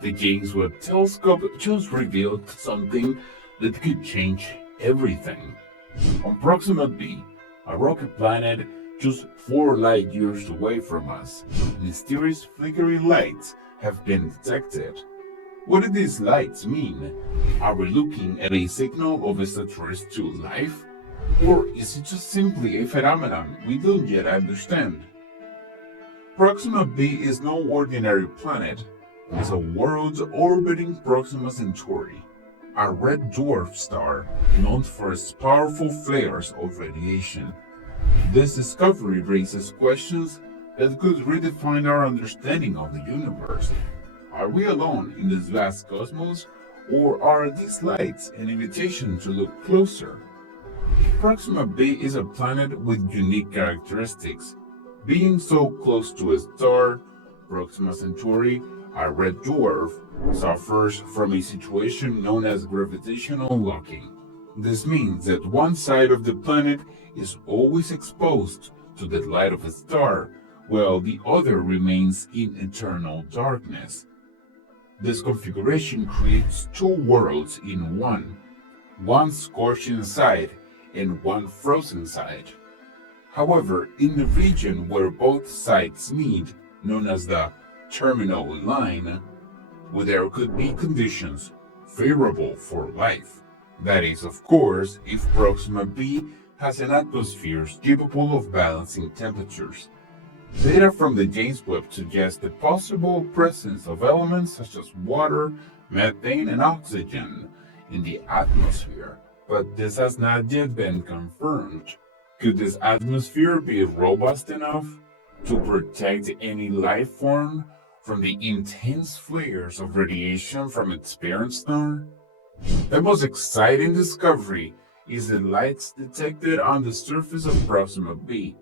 The James Webb Telescope just revealed something that could change everything. On Proxima B, a rocket planet just 4 light years away from us, mysterious flickering lights have been detected. What do these lights mean? Are we looking at a signal of extraterrestrial life? Or is it just simply a phenomenon we don't yet understand? Proxima B is no ordinary planet. It is a world orbiting Proxima Centauri, a red dwarf star known for its powerful flares of radiation. This discovery raises questions that could redefine our understanding of the universe. Are we alone in this vast cosmos, or are these lights an invitation to look closer? Proxima B is a planet with unique characteristics. Being so close to a star, Proxima Centauri, a red dwarf, suffers from a situation known as gravitational locking. This means that one side of the planet is always exposed to the light of a star, while the other remains in eternal darkness. This configuration creates 2 worlds in one scorching side and one frozen side. However, in the region where both sides meet, known as the terminal line, where there could be conditions favorable for life. That is, of course, if Proxima B has an atmosphere capable of balancing temperatures. Data from the James Webb suggests the possible presence of elements such as water, methane, and oxygen in the atmosphere, but this has not yet been confirmed. Could this atmosphere be robust enough to protect any life form from the intense flares of radiation from its parent star? The most exciting discovery is the lights detected on the surface of Proxima B.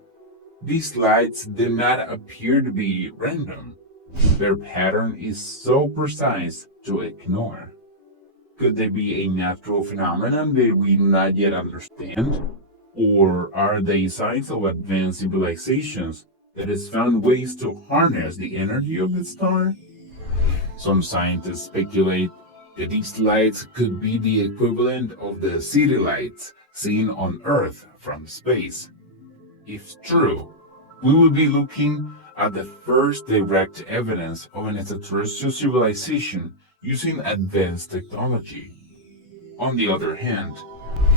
These lights do not appear to be random. Their pattern is so precise to ignore. Could they be a natural phenomenon that we do not yet understand? Or are they signs of advanced civilizations that has found ways to harness the energy of the star? Some scientists speculate that these lights could be the equivalent of the city lights seen on Earth from space. If true, we will be looking at the first direct evidence of an extraterrestrial civilization using advanced technology. On the other hand,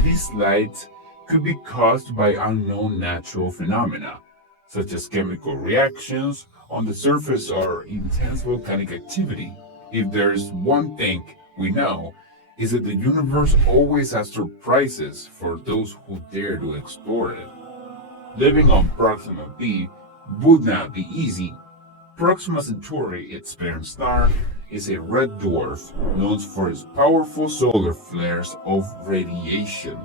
these lights could be caused by unknown natural phenomena, such as chemical reactions on the surface or intense volcanic activity. If there's one thing we know, is that the universe always has surprises for those who dare to explore it. Living on Proxima B would not be easy. Proxima Centauri, its parent star, is a red dwarf known for its powerful solar flares of radiation.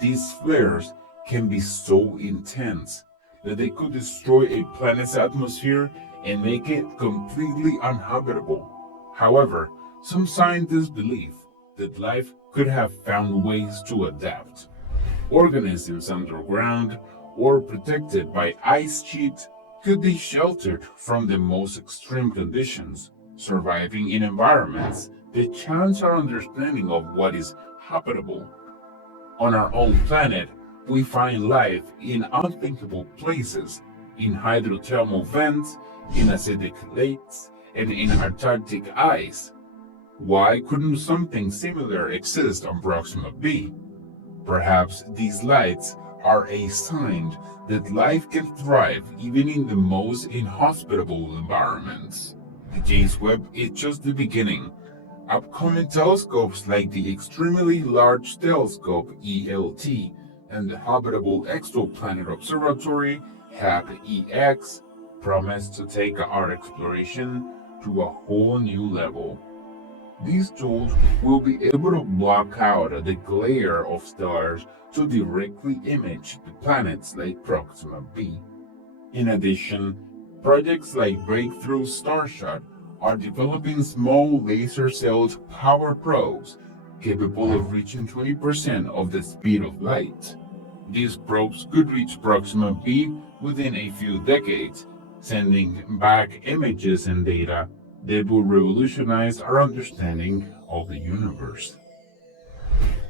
These flares can be so intense that they could destroy a planet's atmosphere and make it completely uninhabitable. However, some scientists believe that life could have found ways to adapt. Organisms underground or protected by ice sheets could be sheltered from the most extreme conditions, surviving in environments that challenge our understanding of what is habitable. On our own planet, we find life in unthinkable places, in hydrothermal vents, in acidic lakes, and in Antarctic ice. Why couldn't something similar exist on Proxima B? Perhaps these lights are a sign that life can thrive even in the most inhospitable environments. The James Webb is just the beginning. Upcoming telescopes like the Extremely Large Telescope (ELT) and the Habitable Exoplanet Observatory (HAB-EX) promise to take our exploration to a whole new level. These tools will be able to block out the glare of stars to directly image the planets like Proxima B. In addition, projects like Breakthrough Starshot are developing small laser-celled power probes capable of reaching 20% of the speed of light. These probes could reach Proxima B within a few decades, sending back images and data that will revolutionize our understanding of the universe.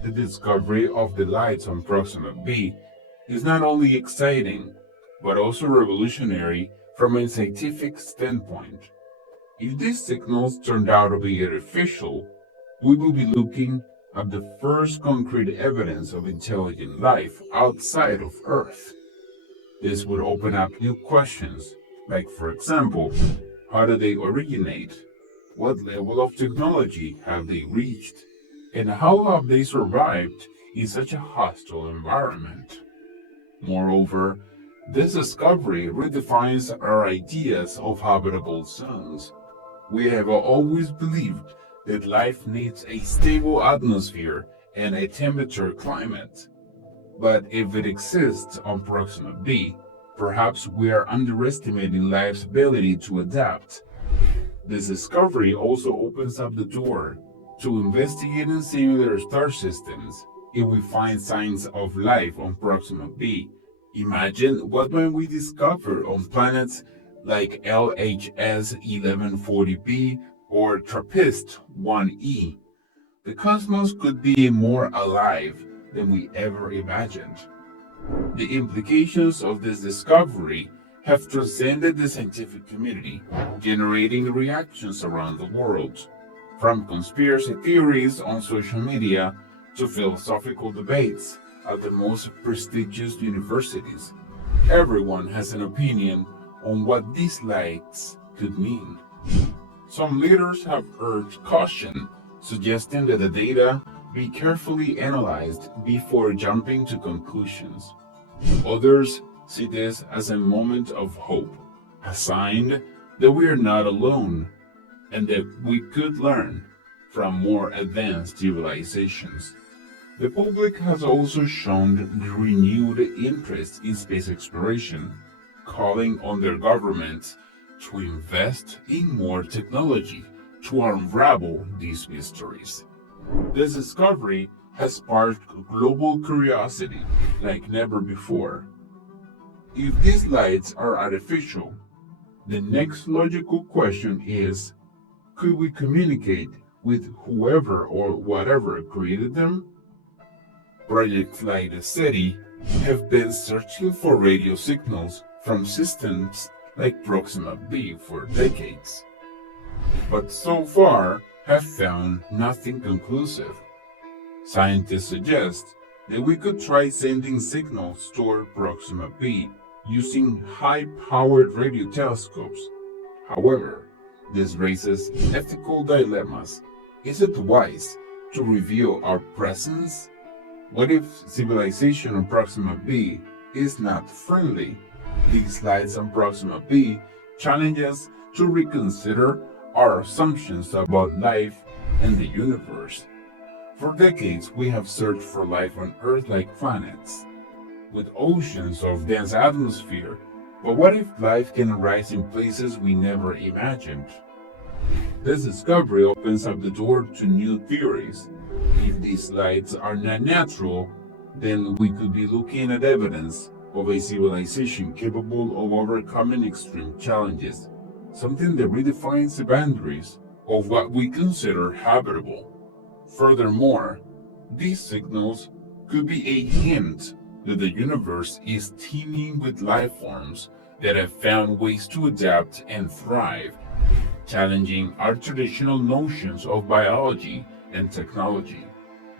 The discovery of the lights on Proxima B is not only exciting, but also revolutionary from a scientific standpoint. If these signals turned out to be artificial, we will be looking at the first concrete evidence of intelligent life outside of Earth. This would open up new questions, like, for example, how do they originate? What level of technology have they reached? And how have they survived in such a hostile environment? Moreover, this discovery redefines our ideas of habitable zones. We have always believed that life needs a stable atmosphere and a temperature climate. But if it exists on Proxima B, perhaps we are underestimating life's ability to adapt. This discovery also opens up the door to investigating similar star systems. If we find signs of life on Proxima B, imagine what might we discover on planets like LHS 1140b or TRAPPIST 1e. The cosmos could be more alive than we ever imagined. The implications of this discovery have transcended the scientific community, generating reactions around the world. From conspiracy theories on social media to philosophical debates at the most prestigious universities, everyone has an opinion on what these lights could mean. Some leaders have urged caution, suggesting that the data be carefully analyzed before jumping to conclusions. Others see this as a moment of hope, a sign that we are not alone and that we could learn from more advanced civilizations. The public has also shown renewed interest in space exploration, calling on their governments to invest in more technology to unravel these mysteries. This discovery has sparked global curiosity like never before. If these lights are artificial, the next logical question is, could we communicate with whoever or whatever created them? Projects like the SETI have been searching for radio signals from systems like Proxima B for decades, but so far have found nothing conclusive. Scientists suggest that we could try sending signals toward Proxima B using high-powered radio telescopes. However, this raises ethical dilemmas. Is it wise to reveal our presence? What if civilization on Proxima B is not friendly? These lights on Proxima B challenge us to reconsider our assumptions about life and the universe. For decades, we have searched for life on Earth-like planets, with oceans of dense atmosphere. But what if life can arise in places we never imagined? This discovery opens up the door to new theories. If these lights are not natural, then we could be looking at evidence of a civilization capable of overcoming extreme challenges, something that redefines the boundaries of what we consider habitable. Furthermore, these signals could be a hint that the universe is teeming with life forms that have found ways to adapt and thrive, challenging our traditional notions of biology and technology.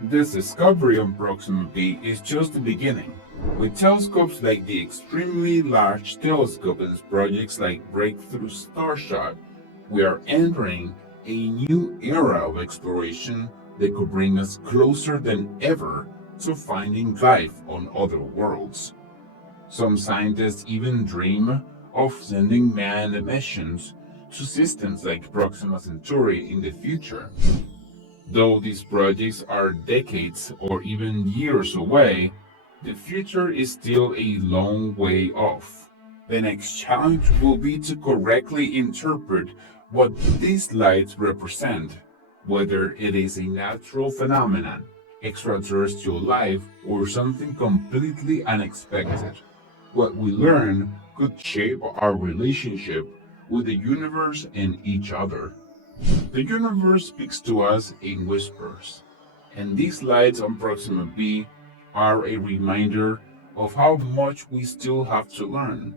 This discovery on Proxima B is just the beginning. With telescopes like the Extremely Large Telescope and projects like Breakthrough Starshot, we are entering a new era of exploration that could bring us closer than ever to finding life on other worlds. Some scientists even dream of sending manned missions to systems like Proxima Centauri in the future. Though these projects are decades or even years away, the future is still a long way off. The next challenge will be to correctly interpret what these lights represent, whether it is a natural phenomenon, extraterrestrial life, or something completely unexpected. What we learn could shape our relationship with the universe and each other. The universe speaks to us in whispers, and these lights on Proxima B are a reminder of how much we still have to learn.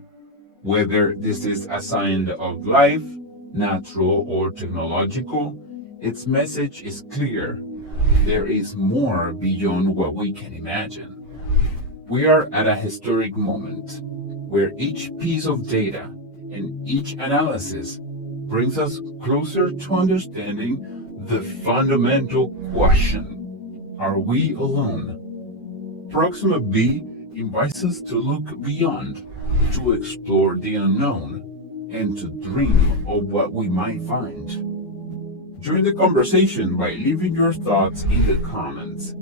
Whether this is a sign of life, natural or technological, its message is clear. There is more beyond what we can imagine. We are at a historic moment where each piece of data and each analysis brings us closer to understanding the fundamental question: are we alone? Proxima B invites us to look beyond, to explore the unknown, and to dream of what we might find. Join the conversation by leaving your thoughts in the comments.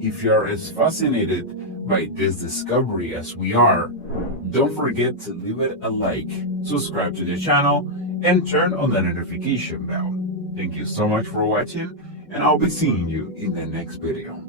If you are as fascinated by this discovery as we are, don't forget to leave it a like, subscribe to the channel, and turn on the notification bell. Thank you so much for watching, and I'll be seeing you in the next video.